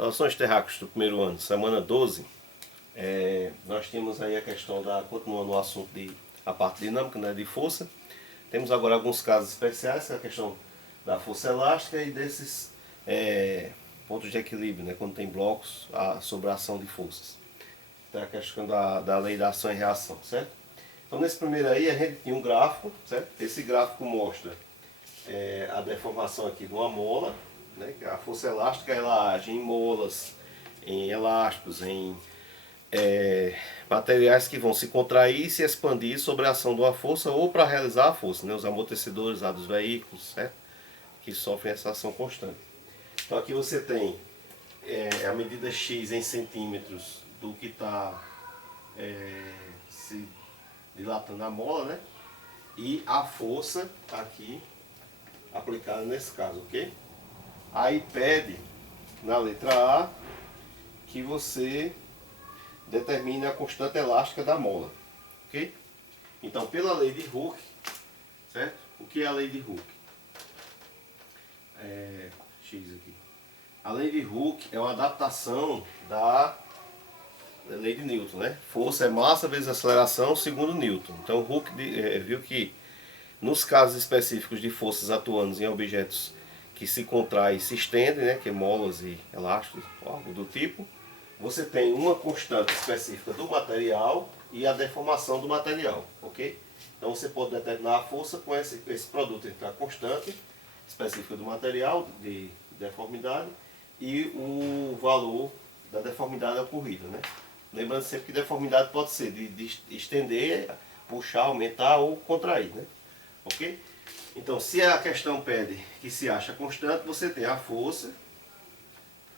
Relações terráqueas do primeiro ano, semana 12, nós temos aí a questão continuando o assunto a parte dinâmica, né, de força. Temos agora alguns casos especiais, que é a questão da força elástica e desses pontos de equilíbrio, né, quando tem blocos sobre a ação de forças. Então é a questão da lei da ação e reação, certo? Então nesse primeiro aí a gente tinha um gráfico, certo? Esse gráfico mostra a deformação aqui de uma mola, né? A força elástica ela age em molas, em elásticos, em materiais que vão se contrair e se expandir sobre a ação de uma força ou para realizar a força, né? Os amortecedores lá dos veículos, certo? Que sofrem essa ação constante. Então aqui você tem a medida X em centímetros do que está se dilatando a mola, né? E a força aqui aplicada nesse caso, ok? Aí pede na letra A que você determine a constante elástica da mola, ok? Então pela lei de Hooke, certo? O que é a lei de Hooke? X aqui. A lei de Hooke é uma adaptação da lei de Newton, né? Força é massa vezes aceleração segundo Newton. Então Hooke viu que nos casos específicos de forças atuando em objetos que se contraem e se estendem, né, que é molas e elásticos, algo do tipo, você tem uma constante específica do material e a deformação do material, ok? Então você pode determinar a força com esse produto entre a constante específica do material, de deformidade, e o valor da deformidade ocorrida, né? Lembrando sempre que deformidade pode ser de estender, puxar, aumentar ou contrair, né? Ok? Então, se a questão pede que se acha constante, você tem a força,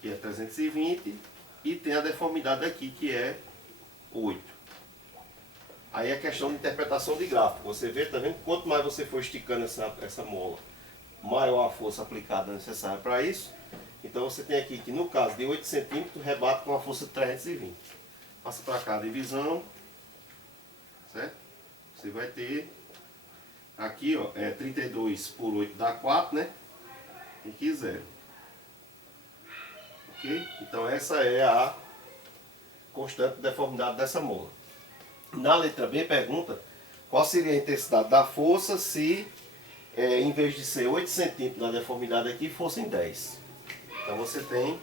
que é 320, e tem a deformidade aqui, que é 8. Aí é questão de interpretação de gráfico. Você vê, tá vendo? Quanto mais você for esticando essa mola, maior a força aplicada necessária para isso. Então você tem aqui que no caso de 8 centímetros, rebate com a força de 320. Passa para cá a divisão, certo? Você vai ter aqui, ó, 32 por 8 dá 4, né? E aqui 0. Ok? Então essa é a constante de deformidade dessa mola. Na letra B pergunta qual seria a intensidade da força se em vez de ser 8 centímetros da deformidade aqui, fossem 10. Então você tem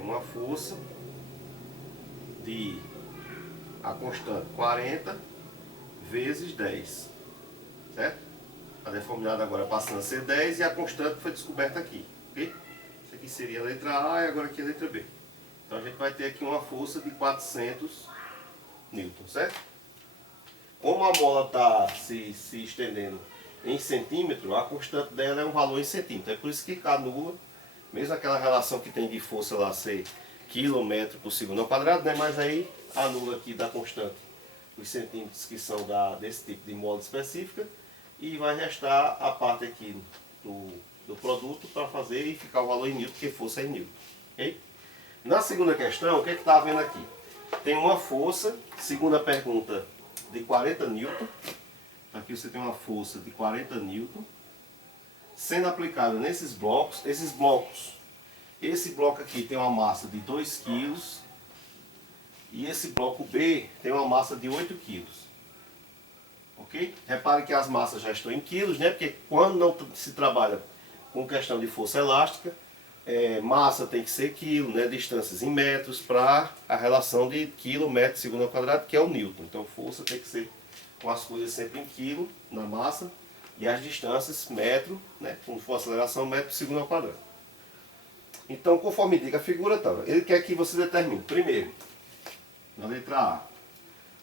uma força de a constante 40 vezes 10. Certo? A deformidade agora passando a ser 10 e a constante foi descoberta aqui. Ok? Isso aqui seria a letra A e agora aqui a letra B. Então a gente vai ter aqui uma força de 400 newtons, certo? Como a mola está se estendendo em centímetro, a constante dela é um valor em centímetro. É por isso que anula, mesmo aquela relação que tem de força lá ser quilômetro por segundo ao quadrado, né? Mas aí anula aqui da constante os centímetros que são desse tipo de mola específica e vai restar a parte aqui do produto para fazer e ficar o valor em newton, que força é em newton. Okay? Na segunda questão, o que está havendo aqui? Tem uma força, segundo a pergunta, de 40 newton. Aqui você tem uma força de 40 newton sendo aplicada nesses blocos. Esse bloco aqui tem uma massa de 2 kg e esse bloco B tem uma massa de 8 kg. Ok? Repare que as massas já estão em quilos, né? Porque quando não se trabalha com questão de força elástica, massa tem que ser quilo, né? Distâncias em metros para a relação de quilo, metro, segundo ao quadrado, que é o newton. Então força tem que ser com as coisas sempre em quilo na massa e as distâncias metro, né? Como for aceleração, metro, segundo ao quadrado. Então, conforme indica a figura, tá? Ele quer que você determine, primeiro, na letra A,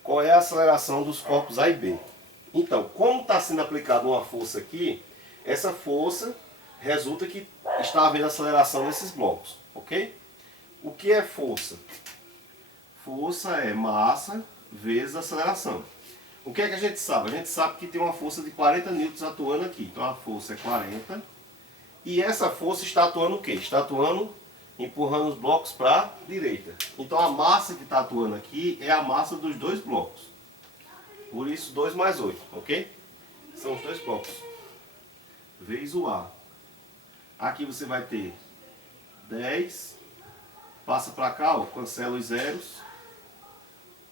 qual é a aceleração dos corpos A e B. Então, como está sendo aplicada uma força aqui, essa força resulta que está havendo aceleração nesses blocos, ok? O que é força? Força é massa vezes aceleração. O que é que a gente sabe? A gente sabe que tem uma força de 40 newtons atuando aqui. Então a força é 40. E essa força está atuando o quê? Está atuando, empurrando os blocos para a direita. Então a massa que está atuando aqui é a massa dos dois blocos. Por isso 2 mais 8, ok? São os dois blocos. Vezes o A. Aqui você vai ter 10, passa para cá, ó, cancela os zeros,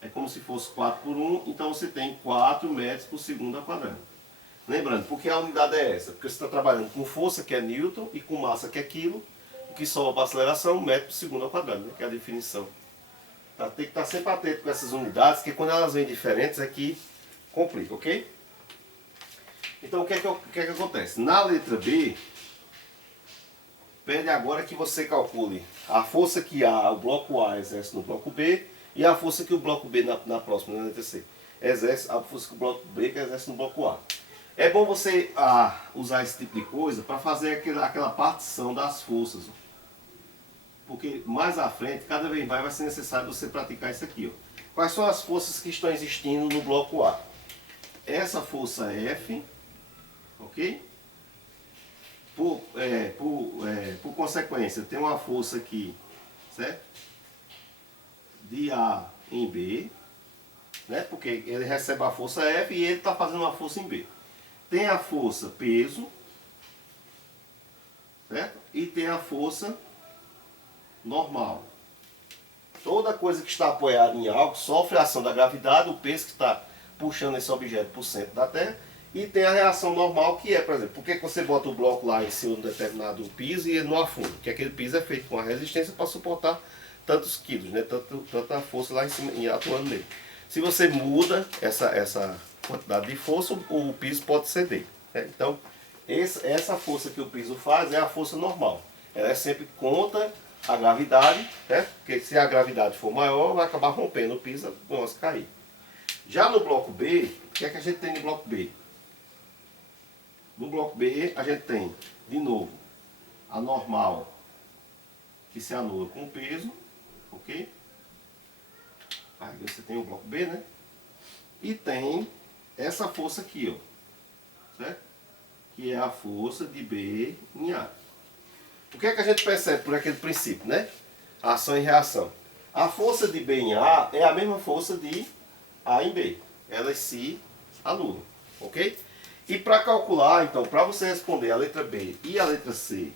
é como se fosse 4 por 1, então você tem 4 metros por segundo ao quadrado. Lembrando, por que a unidade é essa? Porque você está trabalhando com força, que é Newton, e com massa, que é quilo, o que soma para a aceleração, metro por segundo ao quadrado, né? Que é a definição. Tá? Tem que estar sempre atento com essas unidades, porque quando elas vêm diferentes é que complica, ok? Então o que é que acontece? Na letra B, pede agora que você calcule a força que o bloco A exerce no bloco B e a força que o bloco B na próxima, na letra C, exerce, a força que o bloco B exerce no bloco A. É bom você usar esse tipo de coisa para fazer aquela partição das forças. Porque mais à frente, cada vez mais vai ser necessário você praticar isso aqui. Ó. Quais são as forças que estão existindo no bloco A? Essa força F, ok? Por consequência, tem uma força aqui, certo? De A em B, né? Porque ele recebe a força F e ele está fazendo uma força em B. Tem a força peso, certo? E tem a força normal. Toda coisa que está apoiada em algo sofre a ação da gravidade, o peso que está puxando esse objeto para o centro da Terra, e tem a reação normal, que é, por exemplo, por que você bota o bloco lá em cima de um determinado piso e ele não afunda? Porque aquele piso é feito com a resistência para suportar tantos quilos, né? Tanta força lá em cima, atuando nele. Se você muda essa quantidade de força, o piso pode ceder, né? Então, essa força que o piso faz é a força normal. Ela é sempre contra a gravidade, né? Porque se a gravidade for maior, vai acabar rompendo o piso e vamos cair. Já no bloco B, o que é que a gente tem no bloco B? No bloco B, a gente tem, de novo, a normal, que se anula com o peso, ok? Aí você tem o bloco B, né? E tem essa força aqui, ó, certo? Que é a força de B em A. O que é que a gente percebe por aquele princípio, né? Ação e reação. A força de B em A é a mesma força de A em B. Elas se anulam, ok? E para calcular, então, para você responder a letra B e a letra C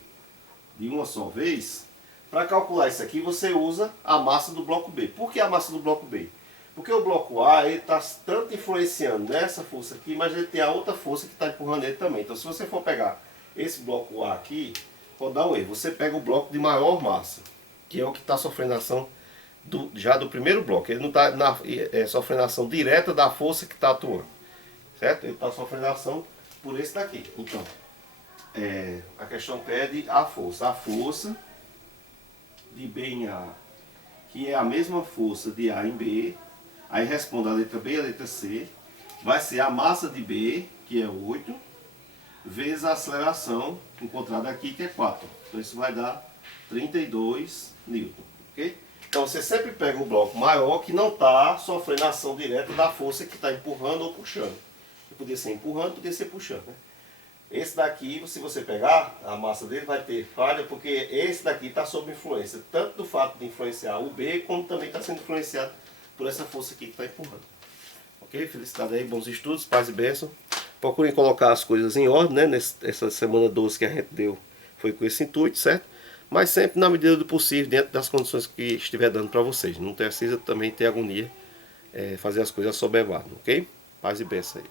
de uma só vez, para calcular isso aqui você usa a massa do bloco B. Por que a massa do bloco B? Porque o bloco A está tanto influenciando nessa força aqui, mas ele tem a outra força que está empurrando ele também. Então se você for pegar esse bloco A aqui, pode dar um erro. Você pega o bloco de maior massa, que é o que está sofrendo a ação já do primeiro bloco. Ele não está sofrendo a ação direta da força que está atuando. Certo? Ele está sofrendo a ação por esse daqui. Então, a questão pede a força. A força de B em A, que é a mesma força de A em B. Aí responde a letra B e a letra C. Vai ser a massa de B, que é 8, vezes a aceleração encontrada aqui, que é 4. Então isso vai dar 32 newton. Ok? Então você sempre pega o bloco maior que não está sofrendo a ação direta da força que está empurrando ou puxando. Podia ser empurrando, podia ser puxando, né? Esse daqui, se você pegar, a massa dele vai ter falha, porque esse daqui está sob influência, tanto do fato de influenciar o B, como também está sendo influenciado por essa força aqui que está empurrando. Ok? Felicidade aí, bons estudos, paz e bênção. Procurem colocar as coisas em ordem, né? Essa semana 12 que a gente deu foi com esse intuito, certo? Mas sempre na medida do possível, dentro das condições que estiver dando para vocês. Não precisa também ter agonia, fazer as coisas soberbadas, ok? Paz e bênção aí.